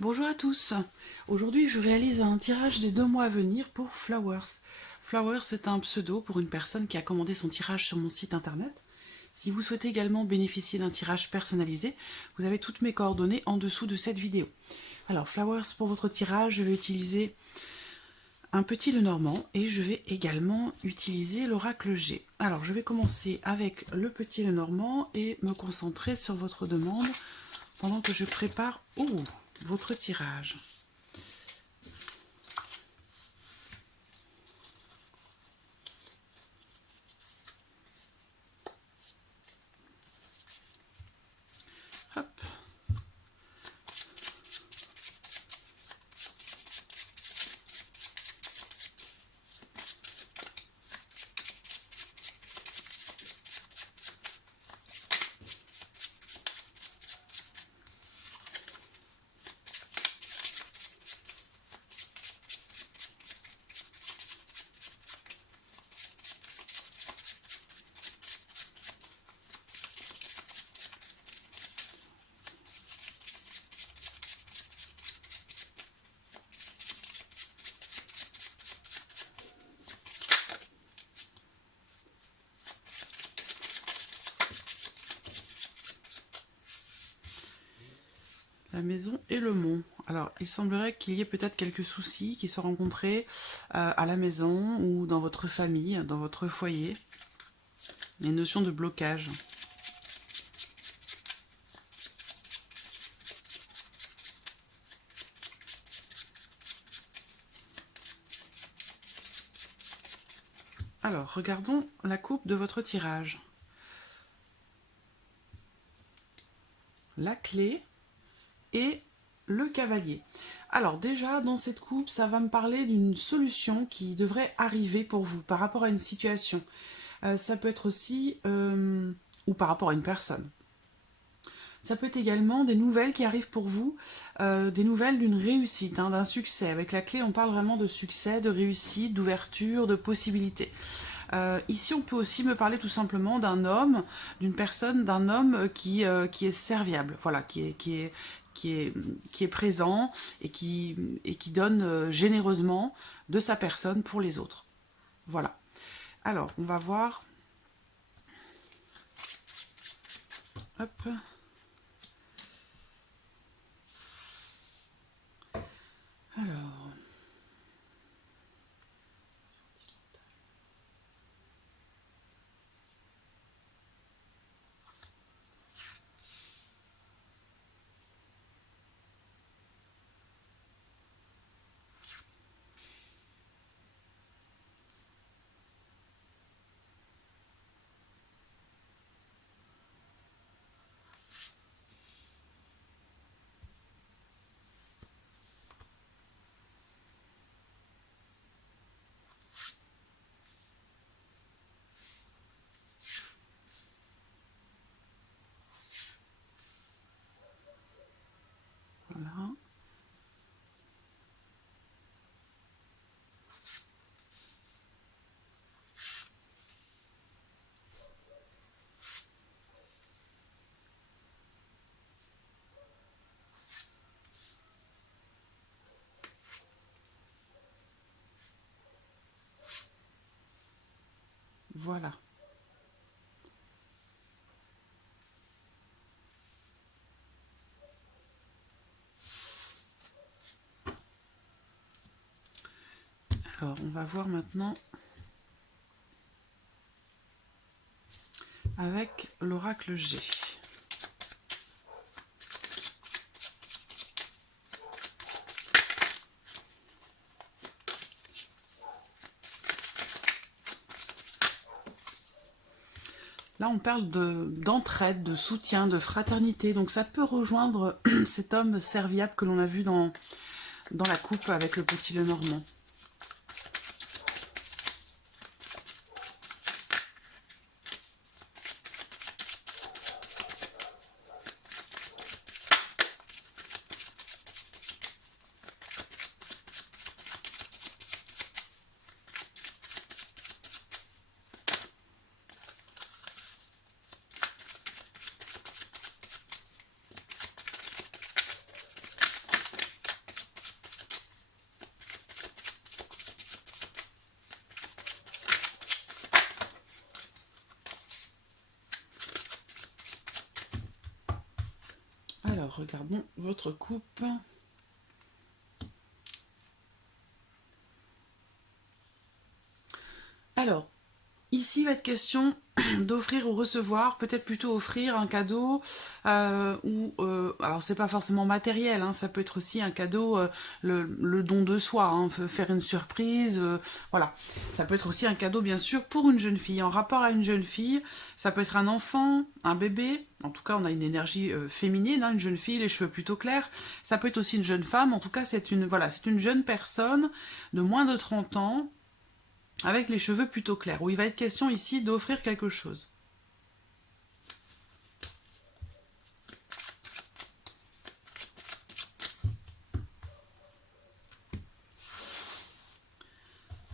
Bonjour à tous. Aujourd'hui, je réalise un tirage des 2 mois à venir pour Flowers. Flowers est un pseudo pour une personne qui a commandé son tirage sur mon site internet. Si vous souhaitez également bénéficier d'un tirage personnalisé, vous avez toutes mes coordonnées en dessous de cette vidéo. Alors, Flowers, pour votre tirage, je vais utiliser un petit Lenormand et je vais également utiliser l'oracle G. Alors, je vais commencer avec le petit Lenormand et me concentrer sur votre demande pendant que je prépare votre tirage. Hop. La maison et le mont. Alors, il semblerait qu'il y ait peut-être quelques soucis qui soient rencontrés à la maison ou dans votre famille, dans votre foyer. Il y a une notion de blocage. Alors, regardons la coupe de votre tirage. La clé et le cavalier. Alors déjà, dans cette coupe, ça va me parler d'une solution qui devrait arriver pour vous par rapport à une situation. Ça peut être aussi, ou par rapport à une personne. Ça peut être également des nouvelles qui arrivent pour vous, des nouvelles d'une réussite, d'un succès. Avec la clé, on parle vraiment de succès, de réussite, d'ouverture, de possibilités. Ici, on peut aussi me parler tout simplement d'un homme, d'une personne, d'un homme qui est serviable, voilà, qui est présent et qui donne généreusement de sa personne pour les autres. Voilà. Alors, on va voir. Hop. Alors. Voilà. Voilà. Alors, on va voir maintenant avec l'oracle G. Là, on parle d'entraide, de soutien, de fraternité. Donc, ça peut rejoindre cet homme serviable que l'on a vu dans la coupe avec le petit Lenormand. regardons votre coupe. Alors, ici, il va être question d'offrir ou recevoir, peut-être plutôt offrir un cadeau, alors c'est pas forcément matériel, hein, ça peut être aussi un cadeau, le don de soi, hein, faire une surprise, voilà. Ça peut être aussi un cadeau, bien sûr, pour une jeune fille, en rapport à une jeune fille, ça peut être un enfant, un bébé, en tout cas on a une énergie féminine, hein, une jeune fille, les cheveux plutôt clairs, ça peut être aussi une jeune femme, en tout cas c'est une jeune personne de moins de 30 ans, avec les cheveux plutôt clairs, où il va être question ici d'offrir quelque chose.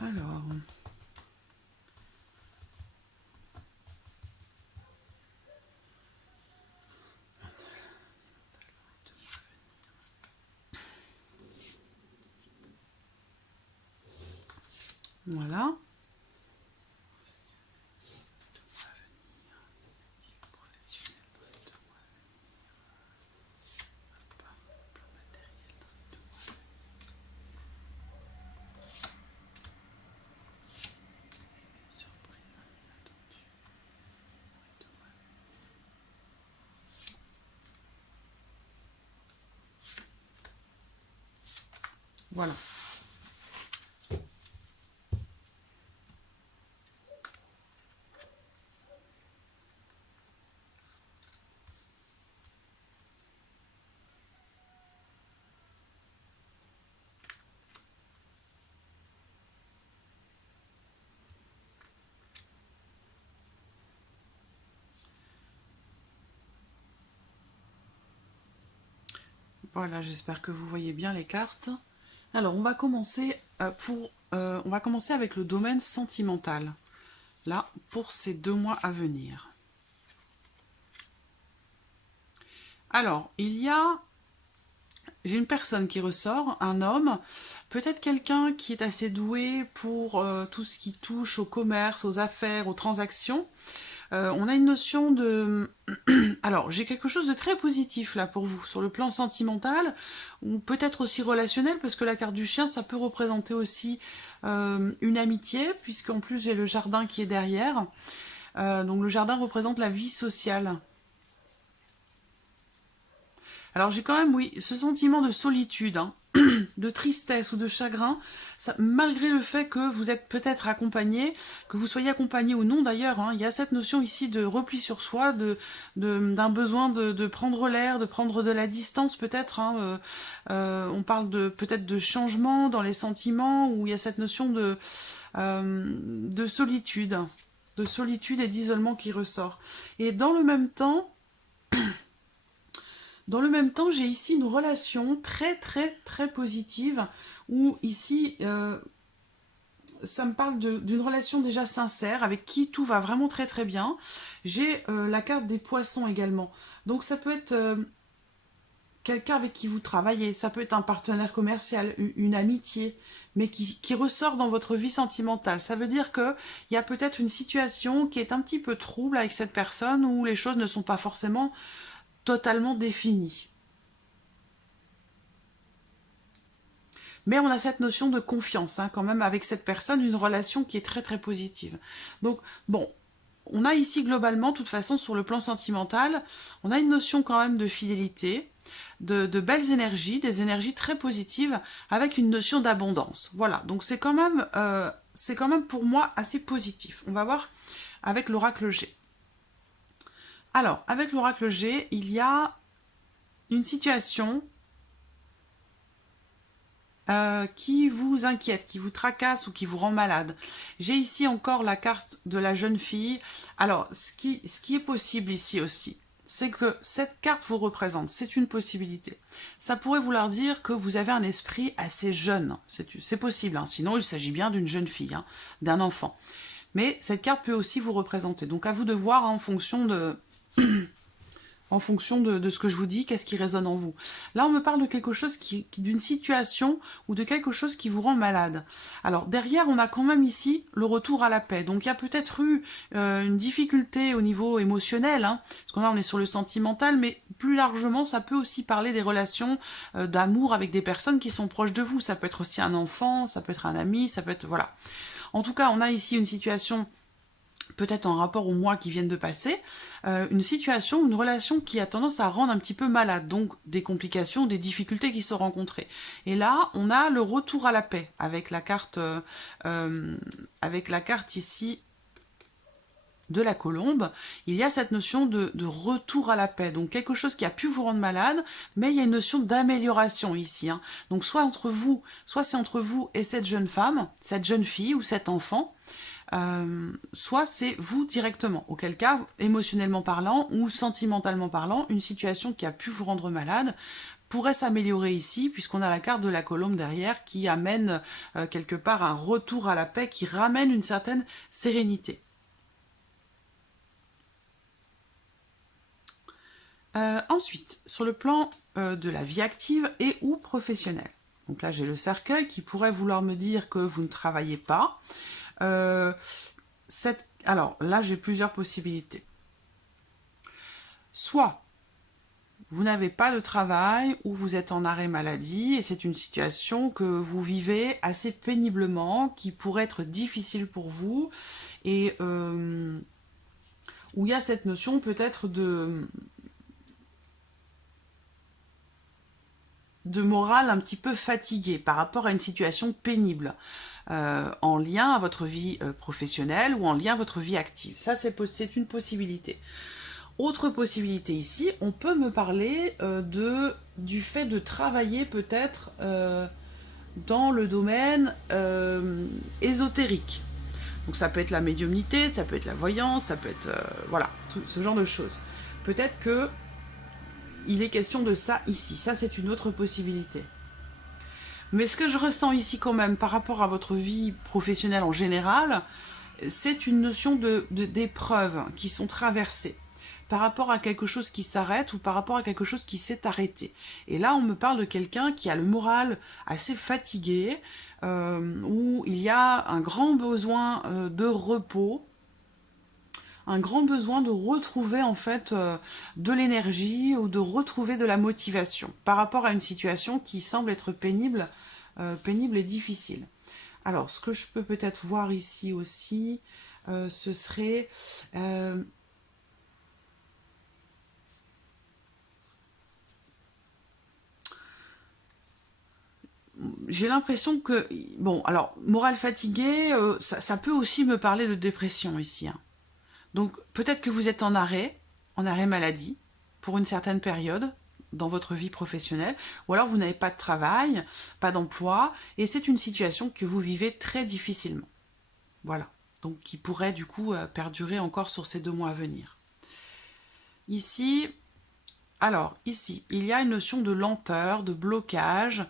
Alors... Voilà. Voilà. Voilà, j'espère que vous voyez bien les cartes. Alors, on va commencer avec le domaine sentimental. Là, pour ces 2 mois à venir. Alors, j'ai une personne qui ressort, un homme, peut-être quelqu'un qui est assez doué pour tout ce qui touche au commerce, aux affaires, aux transactions. On a une notion de... Alors, j'ai quelque chose de très positif là pour vous, sur le plan sentimental, ou peut-être aussi relationnel, parce que la carte du chien, ça peut représenter aussi une amitié, puisqu'en plus j'ai le jardin qui est derrière. Donc le jardin représente la vie sociale. Alors j'ai quand même, oui, ce sentiment de solitude, hein, de tristesse ou de chagrin, ça, malgré le fait que vous êtes peut-être accompagné, que vous soyez accompagné ou non d'ailleurs, hein, il y a cette notion ici de repli sur soi, d'un besoin de prendre l'air, de prendre de la distance peut-être. Hein, on parle peut-être de changement dans les sentiments, où il y a cette notion de solitude et d'isolement qui ressort. Et dans le même temps, j'ai ici une relation très très très positive, où ici, ça me parle d'une relation déjà sincère, avec qui tout va vraiment très très bien. J'ai la carte des poissons également. Donc ça peut être quelqu'un avec qui vous travaillez, ça peut être un partenaire commercial, une amitié, mais qui ressort dans votre vie sentimentale. Ça veut dire qu'il y a peut-être une situation qui est un petit peu trouble avec cette personne, où les choses ne sont pas forcément totalement définies. Mais on a cette notion de confiance, hein, quand même, avec cette personne, une relation qui est très très positive. Donc, bon, on a ici globalement, de toute façon, sur le plan sentimental, on a une notion quand même de fidélité, de belles énergies, des énergies très positives, avec une notion d'abondance. Voilà, donc c'est quand même pour moi assez positif. On va voir avec l'oracle G. Alors, avec l'oracle G, il y a une situation qui vous inquiète, qui vous tracasse ou qui vous rend malade. J'ai ici encore la carte de la jeune fille. Alors, ce qui est possible ici aussi, c'est que cette carte vous représente, c'est une possibilité. Ça pourrait vouloir dire que vous avez un esprit assez jeune, c'est possible, hein. Sinon il s'agit bien d'une jeune fille, hein, d'un enfant. Mais cette carte peut aussi vous représenter, donc à vous de voir, hein, en fonction de en fonction de ce que je vous dis, qu'est-ce qui résonne en vous. Là, on me parle de quelque chose d'une situation ou de quelque chose qui vous rend malade. Alors, derrière, on a quand même ici le retour à la paix. Donc, il y a peut-être eu une difficulté au niveau émotionnel, hein, parce qu'on là, on est sur le sentimental, mais plus largement, ça peut aussi parler des relations d'amour avec des personnes qui sont proches de vous. Ça peut être aussi un enfant, ça peut être un ami, ça peut être... Voilà. En tout cas, on a ici une situation peut-être en rapport aux mois qui viennent de passer, une situation, une relation qui a tendance à rendre un petit peu malade, donc des complications, des difficultés qui sont rencontrées. Et là, on a le retour à la paix, avec la carte ici de la colombe, il y a cette notion de retour à la paix, donc quelque chose qui a pu vous rendre malade, mais il y a une notion d'amélioration ici. Hein. Donc soit c'est entre vous et cette jeune femme, cette jeune fille ou cet enfant, soit c'est vous directement, auquel cas, émotionnellement parlant ou sentimentalement parlant, une situation qui a pu vous rendre malade pourrait s'améliorer ici, puisqu'on a la carte de la colombe derrière qui amène quelque part un retour à la paix, qui ramène une certaine sérénité. Ensuite, sur le plan de la vie active et ou professionnelle. Donc là, j'ai le cercueil qui pourrait vouloir me dire que vous ne travaillez pas. Alors là, j'ai plusieurs possibilités. Soit vous n'avez pas de travail ou vous êtes en arrêt maladie et c'est une situation que vous vivez assez péniblement, qui pourrait être difficile pour vous et où il y a cette notion peut-être de morale un petit peu fatiguée par rapport à une situation pénible. En lien à votre vie professionnelle ou en lien à votre vie active. Ça, c'est une possibilité. Autre possibilité ici, on peut me parler du fait de travailler peut-être dans le domaine ésotérique. Donc ça peut être la médiumnité, ça peut être la voyance, ça peut être... voilà, tout ce genre de choses. Peut-être que il est question de ça ici. Ça, c'est une autre possibilité. Mais ce que je ressens ici quand même par rapport à votre vie professionnelle en général, c'est une notion d'épreuves qui sont traversées par rapport à quelque chose qui s'arrête ou par rapport à quelque chose qui s'est arrêté. Et là, on me parle de quelqu'un qui a le moral assez fatigué, où il y a un grand besoin de repos, un grand besoin de retrouver en fait de l'énergie ou de retrouver de la motivation par rapport à une situation qui semble être pénible et difficile. Alors, ce que je peux peut-être voir ici aussi, ce serait... j'ai l'impression que... Bon, alors, morale fatiguée, ça peut aussi me parler de dépression ici. Hein. Donc, peut-être que vous êtes en arrêt maladie, pour une certaine période, dans votre vie professionnelle, ou alors vous n'avez pas de travail, pas d'emploi, et c'est une situation que vous vivez très difficilement. Voilà. Donc qui pourrait du coup perdurer encore sur ces 2 mois à venir. Ici, il y a une notion de lenteur, de blocage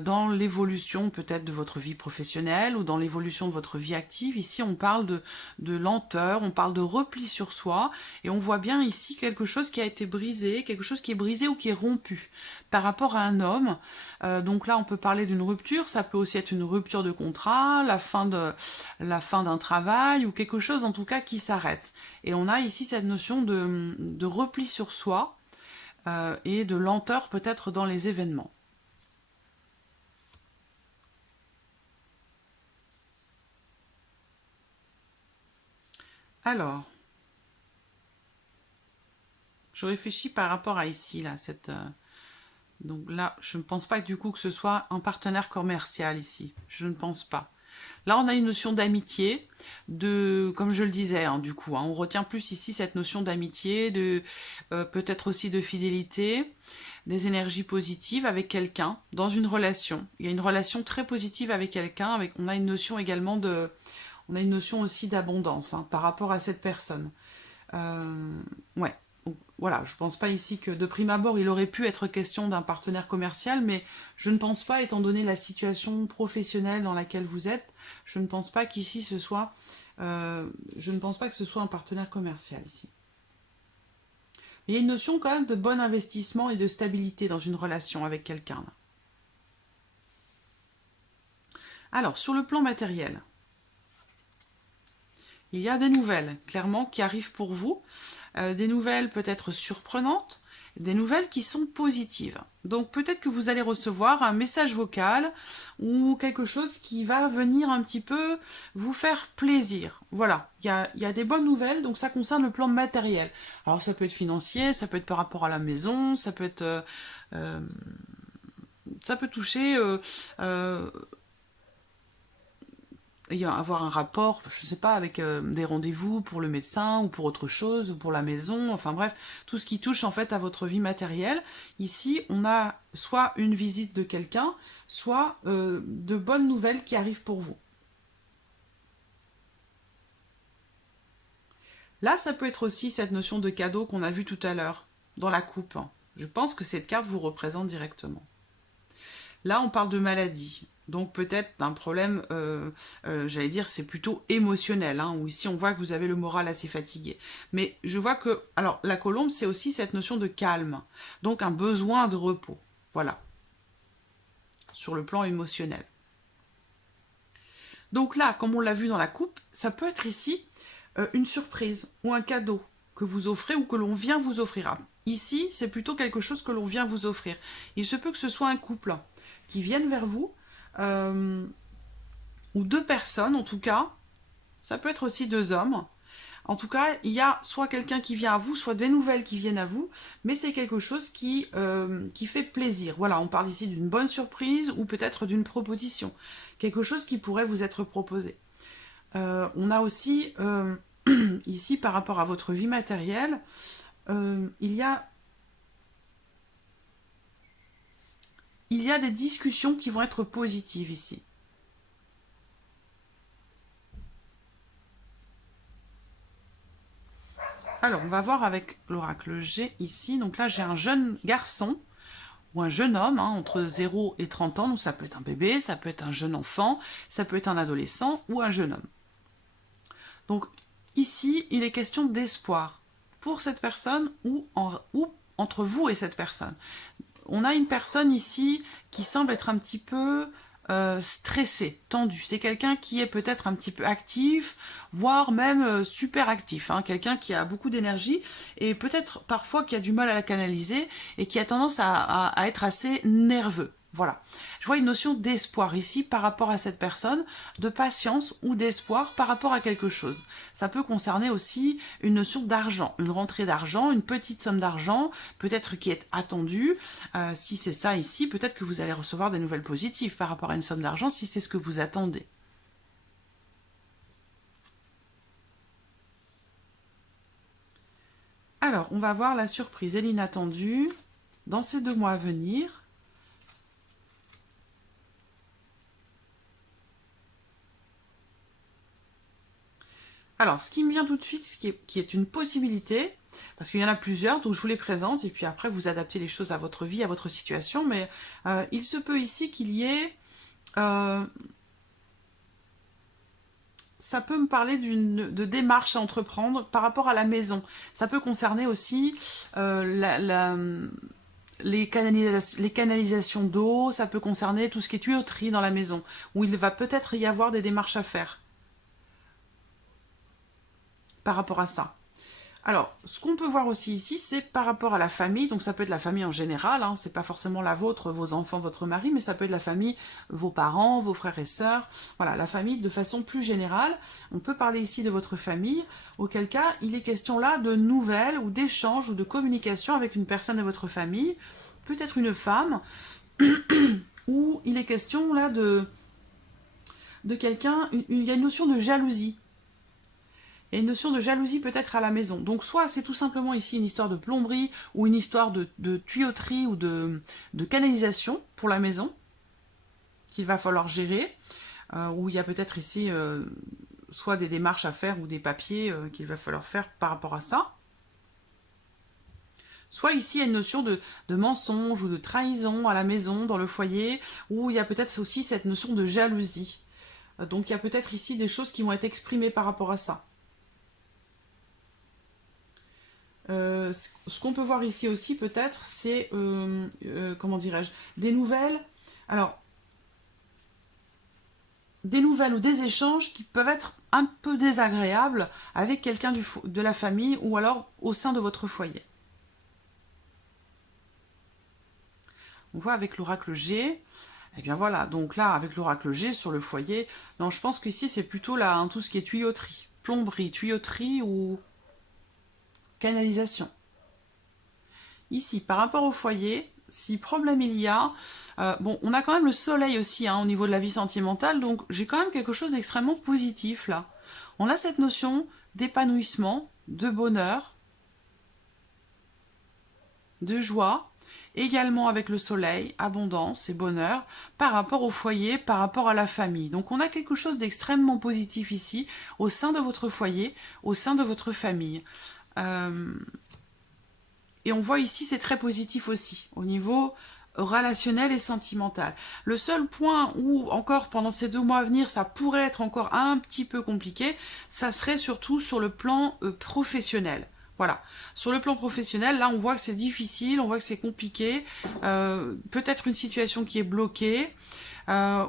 dans l'évolution peut-être de votre vie professionnelle ou dans l'évolution de votre vie active. Ici, on parle de lenteur, on parle de repli sur soi et on voit bien ici quelque chose qui a été brisé, quelque chose qui est brisé ou qui est rompu par rapport à un homme. Donc là, on peut parler d'une rupture, ça peut aussi être une rupture de contrat, la fin d'un travail ou quelque chose en tout cas qui s'arrête. Et on a ici cette notion de repli sur soi et de lenteur peut-être dans les événements. Alors, je réfléchis par rapport à ici, là, donc là, je ne pense pas du coup que ce soit un partenaire commercial ici. Je ne pense pas. Là, on a une notion d'amitié, comme je le disais, hein, du coup, hein, on retient plus ici cette notion d'amitié, peut-être aussi de fidélité, des énergies positives avec quelqu'un, dans une relation. Il y a une relation très positive avec quelqu'un, on a une notion également on a une notion aussi d'abondance hein, par rapport à cette personne. Ouais. Donc, voilà, je pense pas ici que de prime abord il aurait pu être question d'un partenaire commercial, mais je ne pense pas, étant donné la situation professionnelle dans laquelle vous êtes, je ne pense pas qu'ici je ne pense pas que ce soit un partenaire commercial ici. Il y a une notion quand même de bon investissement et de stabilité dans une relation avec quelqu'un. Alors, sur le plan matériel, il y a des nouvelles, clairement, qui arrivent pour vous. Des nouvelles peut-être surprenantes, des nouvelles qui sont positives. Donc peut-être que vous allez recevoir un message vocal ou quelque chose qui va venir un petit peu vous faire plaisir. Voilà, il y a des bonnes nouvelles, donc ça concerne le plan matériel. Alors ça peut être financier, ça peut être par rapport à la maison, ça peut être... ça peut toucher avoir un rapport, je sais pas, avec des rendez-vous pour le médecin ou pour autre chose, ou pour la maison, enfin bref, tout ce qui touche en fait à votre vie matérielle. Ici, on a soit une visite de quelqu'un, soit de bonnes nouvelles qui arrivent pour vous. Là, ça peut être aussi cette notion de cadeau qu'on a vu tout à l'heure, dans la coupe. Je pense que cette carte vous représente directement. Là, on parle de maladie. Donc peut-être d'un problème, j'allais dire, c'est plutôt émotionnel, hein, où ici on voit que vous avez le moral assez fatigué. Mais je vois que, alors la colombe, c'est aussi cette notion de calme, donc un besoin de repos, voilà, sur le plan émotionnel. Donc là, comme on l'a vu dans la coupe, ça peut être ici une surprise ou un cadeau que vous offrez ou que l'on vient vous offrir. Ici, c'est plutôt quelque chose que l'on vient vous offrir. Il se peut que ce soit un couple qui vienne vers vous, ou deux personnes en tout cas, ça peut être aussi deux hommes. En tout cas, il y a soit quelqu'un qui vient à vous, soit des nouvelles qui viennent à vous, mais c'est quelque chose qui fait plaisir. Voilà, on parle ici d'une bonne surprise ou peut-être d'une proposition. Quelque chose qui pourrait vous être proposé. On a aussi, ici, par rapport à votre vie matérielle, il y a des discussions qui vont être positives ici. Alors, on va voir avec l'oracle G ici. Donc là, j'ai un jeune garçon ou un jeune homme, hein, entre 0 et 30 ans. Donc ça peut être un bébé, ça peut être un jeune enfant, ça peut être un adolescent ou un jeune homme. Donc ici, il est question d'espoir pour cette personne ou entre vous et cette personne. On a une personne ici qui semble être un petit peu stressé, tendu. C'est quelqu'un qui est peut-être un petit peu actif, voire même super actif. Hein. Quelqu'un qui a beaucoup d'énergie et peut-être parfois qui a du mal à la canaliser et qui a tendance à être assez nerveux. Voilà. Je vois une notion d'espoir ici par rapport à cette personne, de patience ou d'espoir par rapport à quelque chose. Ça peut concerner aussi une notion d'argent, une rentrée d'argent, une petite somme d'argent, peut-être qui est attendue. Si c'est ça ici, peut-être que vous allez recevoir des nouvelles positives par rapport à une somme d'argent si c'est ce que vous attendez. Alors, on va voir la surprise et l'inattendu dans ces 2 mois à venir. Alors, ce qui me vient tout de suite, qui est une possibilité, parce qu'il y en a plusieurs, donc je vous les présente, et puis après vous adaptez les choses à votre vie, à votre situation, mais il se peut ici qu'il y ait... ça peut me parler de démarche à entreprendre par rapport à la maison. Ça peut concerner aussi les canalisations d'eau, ça peut concerner tout ce qui est tuyauterie dans la maison, où il va peut-être y avoir des démarches à faire par rapport à ça. Alors, ce qu'on peut voir aussi ici, c'est par rapport à la famille, donc ça peut être la famille en général, hein, c'est pas forcément la vôtre, vos enfants, votre mari, mais ça peut être la famille, vos parents, vos frères et sœurs, voilà, la famille de façon plus générale. On peut parler ici de votre famille, auquel cas, il est question là de nouvelles ou d'échanges ou de communication avec une personne de votre famille, peut-être une femme, ou il est question là de quelqu'un, il y a une notion de jalousie. Il y a une notion de jalousie peut-être à la maison. Donc soit c'est tout simplement ici une histoire de plomberie ou une histoire de tuyauterie ou de canalisation pour la maison qu'il va falloir gérer, où il y a peut-être ici soit des démarches à faire ou des papiers qu'il va falloir faire par rapport à ça. Soit ici il y a une notion de mensonge ou de trahison à la maison, dans le foyer, où il y a peut-être aussi cette notion de jalousie. Donc il y a peut-être ici des choses qui vont être exprimées par rapport à ça. Ce qu'on peut voir ici aussi peut-être, c'est, comment dirais-je, des nouvelles. Alors, des nouvelles ou des échanges qui peuvent être un peu désagréables avec quelqu'un de la famille ou alors au sein de votre foyer. On voit avec l'oracle G, et bien voilà, donc là, avec l'oracle G sur le foyer, non, je pense qu'ici, c'est plutôt là, hein, tout ce qui est tuyauterie, plomberie, tuyauterie ou canalisation. Ici, par rapport au foyer, si problème il y a, bon, on a quand même le soleil aussi hein, au niveau de la vie sentimentale, donc j'ai quand même quelque chose d'extrêmement positif là. On a cette notion d'épanouissement, de bonheur, de joie, également avec le soleil, abondance et bonheur, par rapport au foyer, par rapport à la famille. Donc on a quelque chose d'extrêmement positif ici, au sein de votre foyer, au sein de votre famille. Et on voit ici, c'est très positif aussi, au niveau relationnel et sentimental. Le seul point où, encore pendant ces 2 mois à venir, ça pourrait être encore un petit peu compliqué, ça serait surtout sur le plan professionnel. Voilà. Sur le plan professionnel, là, on voit que c'est difficile, on voit que c'est compliqué. Peut-être une situation qui est bloquée,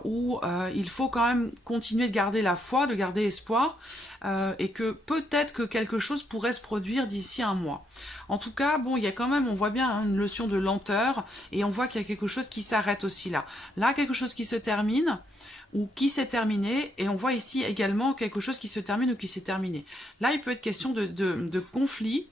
où il faut quand même continuer de garder la foi, de garder espoir, et que peut-être que quelque chose pourrait se produire d'ici 1 mois. En tout cas, bon, il y a quand même, on voit bien hein, une notion de lenteur, et on voit qu'il y a quelque chose qui s'arrête aussi là. Là, quelque chose qui se termine, ou qui s'est terminé, et on voit ici également quelque chose qui se termine ou qui s'est terminé. Là, il peut être question de conflit,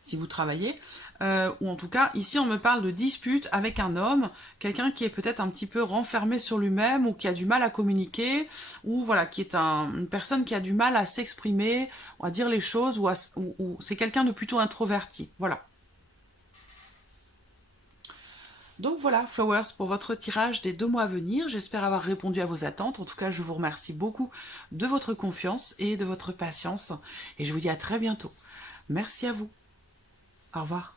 si vous travaillez, ou en tout cas, ici on me parle de dispute avec un homme, quelqu'un qui est peut-être un petit peu renfermé sur lui-même, ou qui a du mal à communiquer, ou voilà, qui est une personne qui a du mal à s'exprimer, ou à dire les choses, ou c'est quelqu'un de plutôt introverti, voilà. Donc voilà, Flowers, pour votre tirage des 2 mois à venir. J'espère avoir répondu à vos attentes. En tout cas, je vous remercie beaucoup de votre confiance et de votre patience. Et je vous dis à très bientôt. Merci à vous. Au revoir.